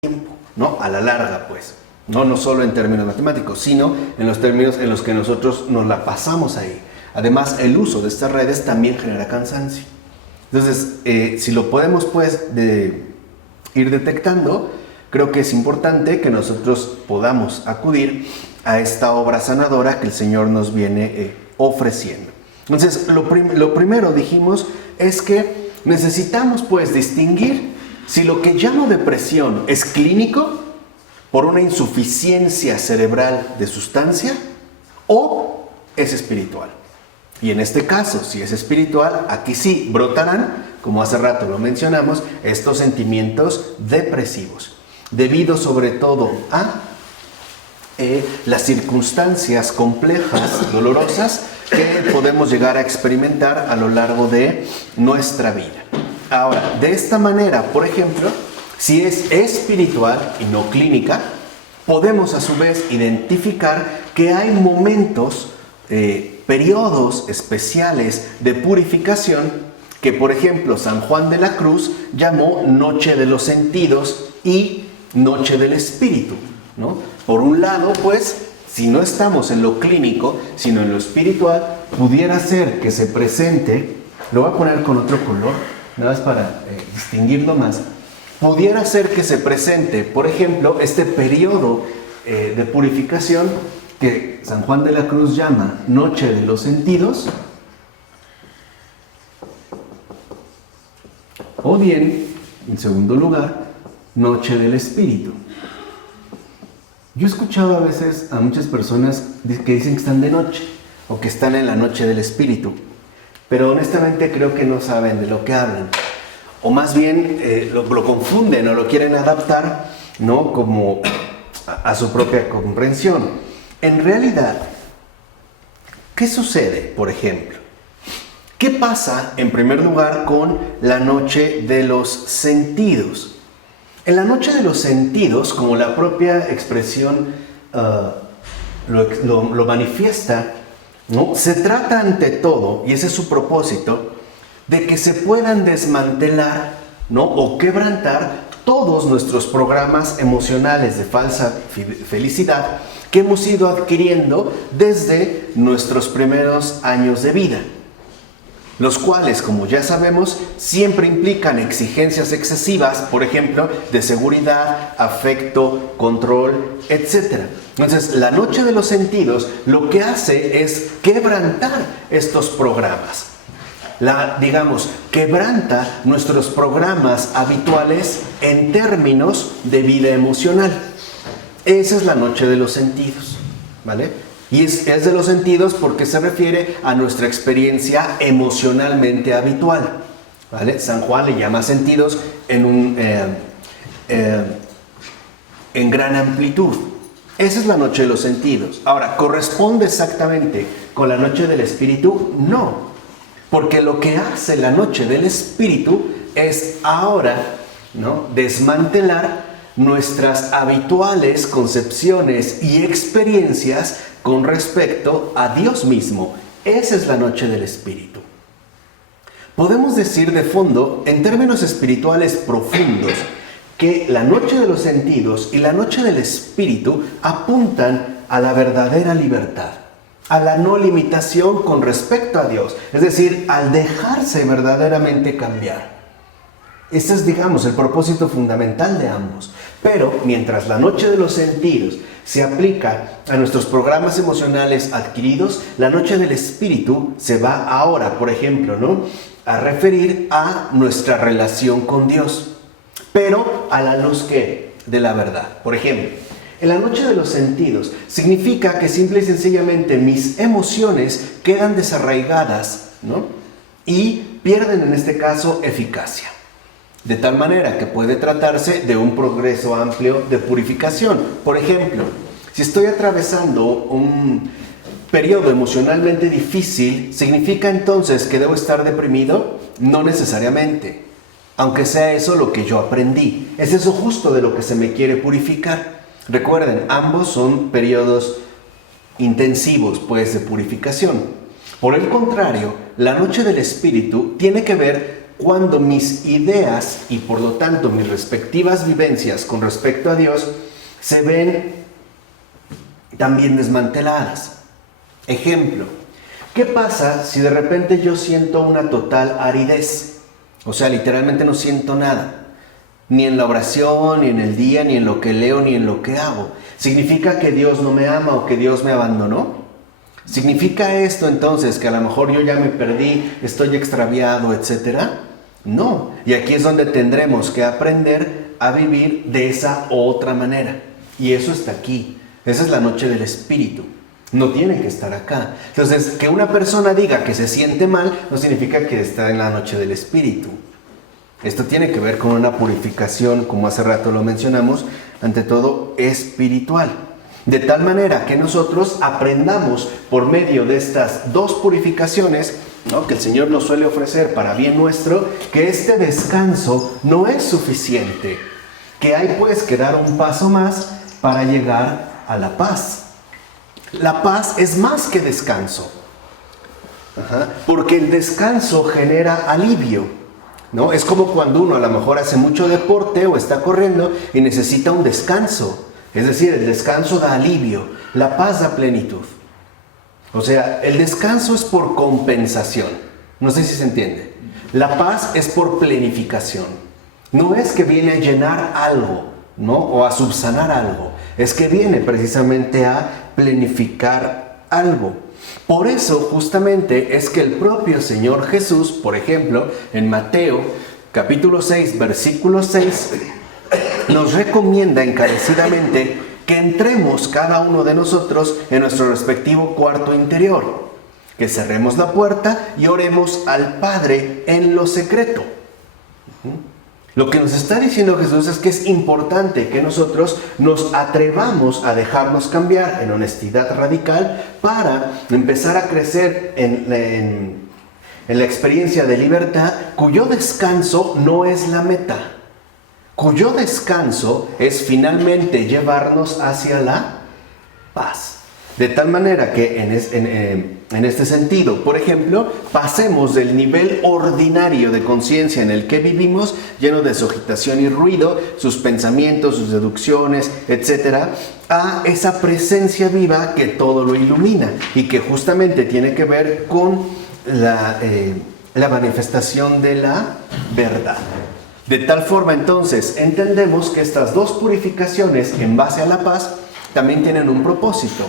tiempo, ¿no?, a la larga, pues. No solo en términos matemáticos, sino en los términos en los que nosotros nos la pasamos ahí. Además, el uso de estas redes también genera cansancio. Entonces, si lo podemos, pues, ir detectando, creo que es importante que nosotros podamos acudir a esta obra sanadora que el Señor nos viene ofreciendo. Entonces, lo primero, dijimos, es que necesitamos, pues, distinguir si lo que llamo depresión es clínico por una insuficiencia cerebral de sustancia o es espiritual. Y en este caso, si es espiritual, aquí sí brotarán, como hace rato lo mencionamos, estos sentimientos depresivos, debido sobre todo a las circunstancias complejas, dolorosas, que podemos llegar a experimentar a lo largo de nuestra vida. Ahora, de esta manera, por ejemplo, si es espiritual y no clínica, podemos a su vez identificar que hay momentos, periodos especiales de purificación que, por ejemplo, San Juan de la Cruz llamó noche de los sentidos y noche del espíritu, ¿no? Por un lado, pues, si no estamos en lo clínico, sino en lo espiritual, pudiera ser que se presente, lo voy a poner con otro color, nada más para distinguirlo más, pudiera ser que se presente, por ejemplo, este periodo de purificación que San Juan de la Cruz llama noche de los sentidos, o bien, en segundo lugar, noche del espíritu. Yo he escuchado a veces a muchas personas que dicen que están de noche o que están en la noche del espíritu, pero honestamente creo que no saben de lo que hablan. O más bien lo confunden o lo quieren adaptar, ¿no? Como a su propia comprensión. En realidad, ¿qué sucede, por ejemplo? ¿Qué pasa, en primer lugar, con la noche de los sentidos? En la noche de los sentidos, como la propia expresión lo manifiesta, ¿no? Se trata ante todo, y ese es su propósito, de que se puedan desmantelar, ¿no? O quebrantar todos nuestros programas emocionales de falsa felicidad que hemos ido adquiriendo desde nuestros primeros años de vida, los cuales, como ya sabemos, siempre implican exigencias excesivas, por ejemplo, de seguridad, afecto, control, etc. Entonces, la noche de los sentidos lo que hace es quebrantar estos programas. Quebranta nuestros programas habituales en términos de vida emocional. Esa es la noche de los sentidos, ¿vale? Y es de los sentidos porque se refiere a nuestra experiencia emocionalmente habitual, ¿vale? San Juan le llama sentidos en gran amplitud. Esa es la noche de los sentidos. Ahora, ¿corresponde exactamente con la noche del espíritu? No. Porque lo que hace la noche del espíritu es ahora, ¿no?, desmantelar nuestras habituales concepciones y experiencias con respecto a Dios mismo. Esa es la noche del espíritu. Podemos decir de fondo, en términos espirituales profundos, que la noche de los sentidos y la noche del espíritu apuntan a la verdadera libertad, a la no limitación con respecto a Dios, es decir, al dejarse verdaderamente cambiar. Ese es, digamos, el propósito fundamental de ambos. Pero mientras la noche de los sentidos se aplica a nuestros programas emocionales adquiridos, la noche del espíritu se va ahora, por ejemplo, ¿no?, a referir a nuestra relación con Dios, pero a la luz ¿qué? De la verdad. Por ejemplo, en la noche de los sentidos significa que simple y sencillamente mis emociones quedan desarraigadas, ¿no?, y pierden en este caso eficacia. De tal manera que puede tratarse de un progreso amplio de purificación. Por ejemplo, si estoy atravesando un periodo emocionalmente difícil, ¿significa entonces que debo estar deprimido? No necesariamente, aunque sea eso lo que yo aprendí. Es eso justo de lo que se me quiere purificar. Recuerden, ambos son periodos intensivos, pues, de purificación. Por el contrario, la noche del espíritu tiene que ver cuando mis ideas y por lo tanto mis respectivas vivencias con respecto a Dios se ven también desmanteladas. Ejemplo, ¿qué pasa si de repente yo siento una total aridez? O sea, literalmente no siento nada, ni en la oración, ni en el día, ni en lo que leo, ni en lo que hago. ¿Significa que Dios no me ama o que Dios me abandonó? ¿Significa esto entonces que a lo mejor yo ya me perdí, estoy extraviado, etcétera? No, y aquí es donde tendremos que aprender a vivir de esa otra manera. Y eso está aquí. Esa es la noche del espíritu. No tiene que estar acá. Entonces, que una persona diga que se siente mal no significa que está en la noche del espíritu. Esto tiene que ver con una purificación, como hace rato lo mencionamos, ante todo espiritual. De tal manera que nosotros aprendamos por medio de estas dos purificaciones, ¿no?, que el Señor nos suele ofrecer para bien nuestro, que este descanso no es suficiente, que hay pues que dar un paso más para llegar a la paz. La paz es más que descanso, porque el descanso genera alivio, ¿no? Es como cuando uno a lo mejor hace mucho deporte o está corriendo y necesita un descanso. Es decir, el descanso da alivio, la paz da plenitud. O sea, el descanso es por compensación. No sé si se entiende. La paz es por plenificación. No es que viene a llenar algo, ¿no?, o a subsanar algo. Es que viene precisamente a planificar algo. Por eso, justamente, es que el propio Señor Jesús, por ejemplo, en Mateo, capítulo 6, versículo 6, nos recomienda encarecidamente que entremos cada uno de nosotros en nuestro respectivo cuarto interior. que cerremos la puerta y oremos al Padre en lo secreto. Lo que nos está diciendo Jesús es que es importante que nosotros nos atrevamos a dejarnos cambiar en honestidad radical para empezar a crecer en la experiencia de libertad, cuyo descanso no es la meta, cuyo descanso es finalmente llevarnos hacia la paz. De tal manera que en este sentido, por ejemplo, pasemos del nivel ordinario de conciencia en el que vivimos, lleno de sugitación y ruido, sus pensamientos, sus deducciones, etc., a esa presencia viva que todo lo ilumina y que justamente tiene que ver con la manifestación de la verdad. De tal forma, entonces, entendemos que estas dos purificaciones en base a la paz también tienen un propósito: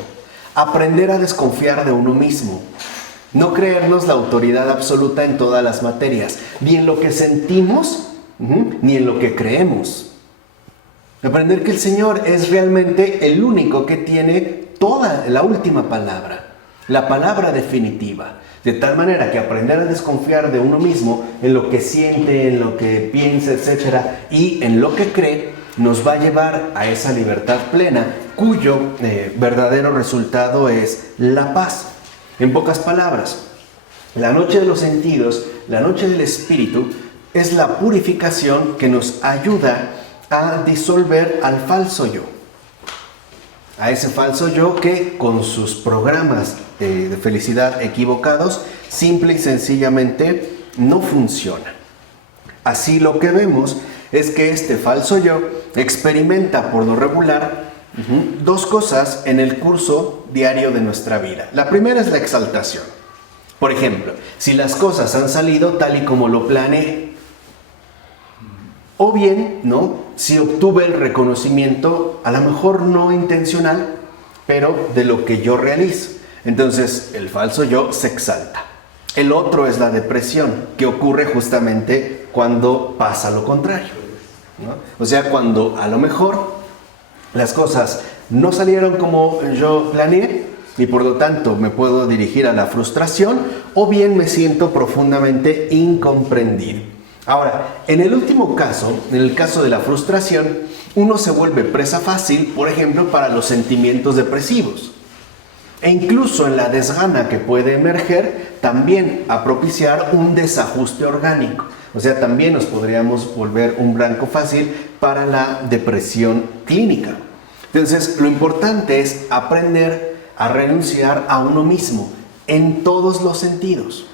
aprender a desconfiar de uno mismo, no creernos la autoridad absoluta en todas las materias, ni en lo que sentimos, ni en lo que creemos. Aprender que el Señor es realmente el único que tiene toda la última palabra, la palabra definitiva. De tal manera que aprender a desconfiar de uno mismo en lo que siente, en lo que piensa, etc., y en lo que cree, nos va a llevar a esa libertad plena, cuyo verdadero resultado es la paz. En pocas palabras, la noche de los sentidos, la noche del espíritu, es la purificación que nos ayuda a disolver al falso yo. A ese falso yo que con sus programas de felicidad equivocados, simple y sencillamente no funciona. Así lo que vemos es que este falso yo experimenta por lo regular dos cosas en el curso diario de nuestra vida. La primera es la exaltación. Por ejemplo, si las cosas han salido tal y como lo planeé, o bien, si obtuve el reconocimiento, a lo mejor no intencional, pero de lo que yo realizo. Entonces, el falso yo se exalta. El otro es la depresión, que ocurre justamente cuando pasa lo contrario, ¿no? O sea, cuando a lo mejor las cosas no salieron como yo planeé y por lo tanto me puedo dirigir a la frustración, o bien me siento profundamente incomprendido. Ahora, en el último caso, en el caso de la frustración, uno se vuelve presa fácil, por ejemplo, para los sentimientos depresivos. E incluso en la desgana que puede emerger, también a propiciar un desajuste orgánico. O sea, también nos podríamos volver un blanco fácil para la depresión clínica. Entonces, lo importante es aprender a renunciar a uno mismo en todos los sentidos,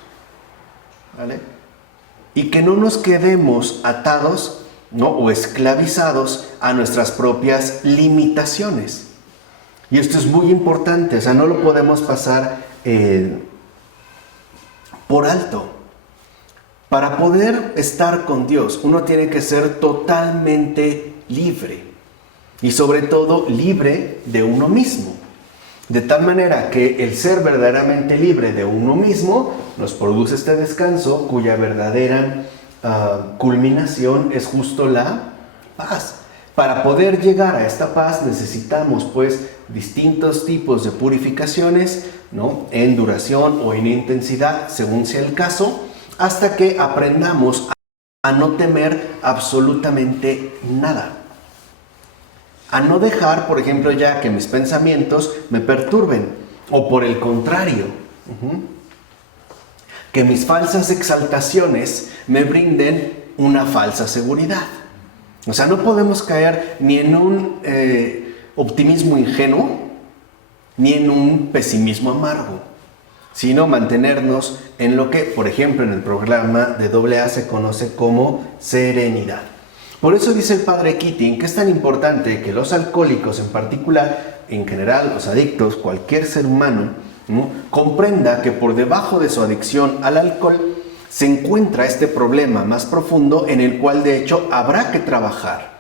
¿vale? Y que no nos quedemos atados, o esclavizados a nuestras propias limitaciones. Y esto es muy importante, o sea, no lo podemos pasar por alto. Para poder estar con Dios, uno tiene que ser totalmente libre. Y sobre todo, libre de uno mismo. De tal manera que el ser verdaderamente libre de uno mismo nos produce este descanso, cuya verdadera culminación es justo la paz. Para poder llegar a esta paz necesitamos pues distintos tipos de purificaciones, en duración o en intensidad, según sea el caso, hasta que aprendamos a no temer absolutamente nada. A no dejar, por ejemplo, ya que mis pensamientos me perturben, o por el contrario, que mis falsas exaltaciones me brinden una falsa seguridad. O sea, no podemos caer ni en un optimismo ingenuo, ni en un pesimismo amargo, sino mantenernos en lo que, por ejemplo, en el programa de AA se conoce como serenidad. Por eso dice el padre Keating que es tan importante que los alcohólicos en particular, en general los adictos, cualquier ser humano, comprenda que por debajo de su adicción al alcohol se encuentra este problema más profundo en el cual de hecho habrá que trabajar.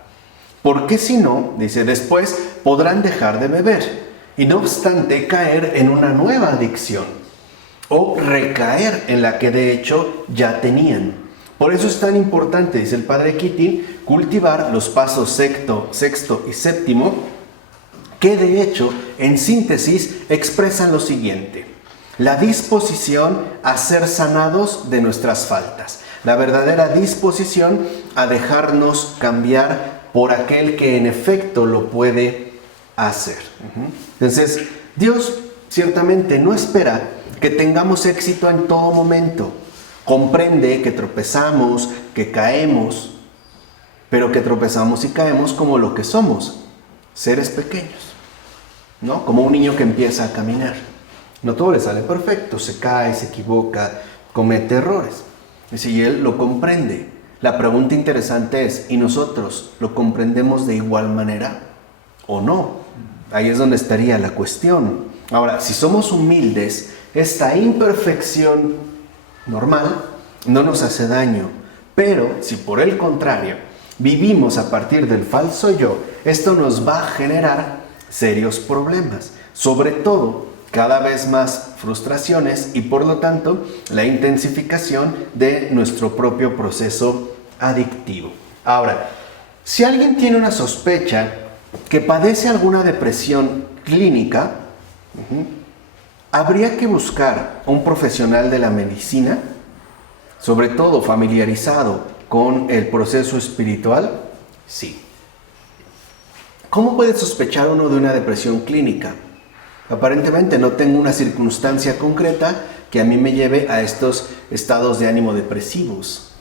Porque si no, dice, después podrán dejar de beber y no obstante caer en una nueva adicción o recaer en la que de hecho ya tenían. Por eso es tan importante, dice el padre Keating, cultivar los pasos sexto y séptimo, que de hecho, en síntesis, expresan lo siguiente. la disposición a ser sanados de nuestras faltas, la verdadera disposición a dejarnos cambiar por aquel que en efecto lo puede hacer. Entonces, Dios ciertamente no espera que tengamos éxito en todo momento. Comprende que tropezamos, que caemos, pero que tropezamos y caemos como lo que somos, seres pequeños, ¿no? Como un niño que empieza a caminar. No todo le sale perfecto, se cae, se equivoca, comete errores. Y Él lo comprende. La pregunta interesante es, ¿y nosotros lo comprendemos de igual manera o no? Ahí es donde estaría la cuestión. Ahora, si somos humildes, esta imperfección normal no nos hace daño. Pero si por el contrario vivimos a partir del falso yo, esto nos va a generar serios problemas. Sobre todo, cada vez más frustraciones y por lo tanto la intensificación de nuestro propio proceso adictivo. Ahora, si alguien tiene una sospecha que padece alguna depresión clínica, habría que buscar a un profesional de la medicina, sobre todo familiarizado con el proceso espiritual. Sí. ¿Cómo puede sospechar uno de una depresión clínica? Aparentemente no tengo una circunstancia concreta que a mí me lleve a estos estados de ánimo depresivos.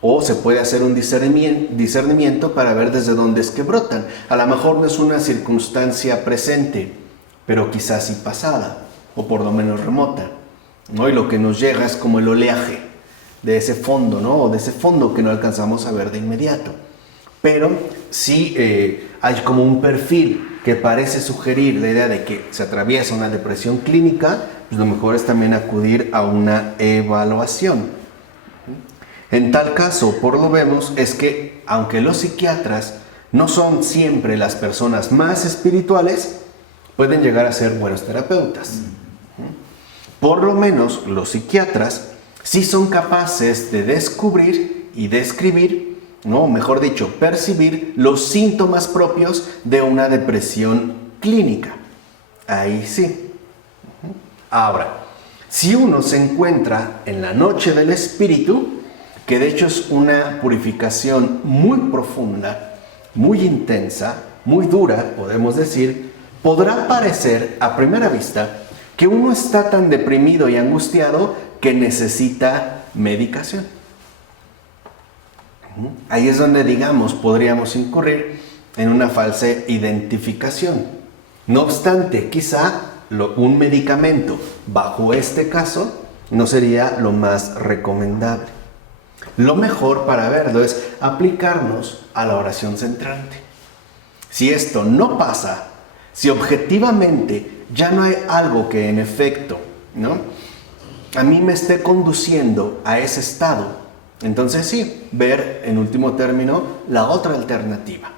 O se puede hacer un discernimiento para ver desde dónde es que brotan. A lo mejor no es una circunstancia presente, pero quizás sí pasada, o por lo menos remota, ¿no? Y lo que nos llega es como el oleaje de ese fondo, ¿no? O de ese fondo que no alcanzamos a ver de inmediato. Pero sí hay como un perfil que parece sugerir la idea de que se atraviesa una depresión clínica, pues lo mejor es también acudir a una evaluación. En tal caso, por lo vemos, es que aunque los psiquiatras no son siempre las personas más espirituales, pueden llegar a ser buenos terapeutas. Por lo menos los psiquiatras sí son capaces de descubrir y describir, no, mejor dicho, percibir los síntomas propios de una depresión clínica. Ahí sí. Ahora, si uno se encuentra en la noche del espíritu, que de hecho es una purificación muy profunda, muy intensa, muy dura, podemos decir, podrá parecer a primera vista que uno está tan deprimido y angustiado que necesita medicación. Ahí es donde, digamos, podríamos incurrir en una falsa identificación. No obstante, quizá un medicamento bajo este caso no sería lo más recomendable. Lo mejor para verlo es aplicarnos a la oración centrante. Si esto no pasa, si objetivamente ya no hay algo que en efecto, ¿no?, a mí me esté conduciendo a ese estado, entonces sí, ver en último término la otra alternativa,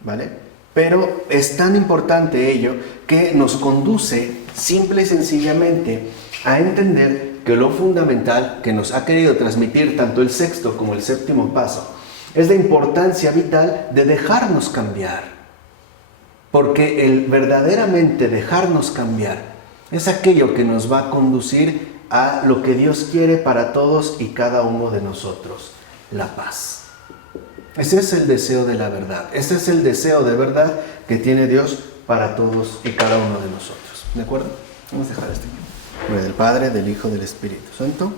¿vale? Pero es tan importante ello que nos conduce simple y sencillamente a entender que lo fundamental que nos ha querido transmitir tanto el sexto como el séptimo paso es la importancia vital de dejarnos cambiar. Porque el verdaderamente dejarnos cambiar es aquello que nos va a conducir a lo que Dios quiere para todos y cada uno de nosotros, la paz. Ese es el deseo de la verdad, ese es el deseo de verdad que tiene Dios para todos y cada uno de nosotros. ¿De acuerdo? Vamos a dejar esto aquí. En nombre del Padre, del Hijo, del Espíritu Santo.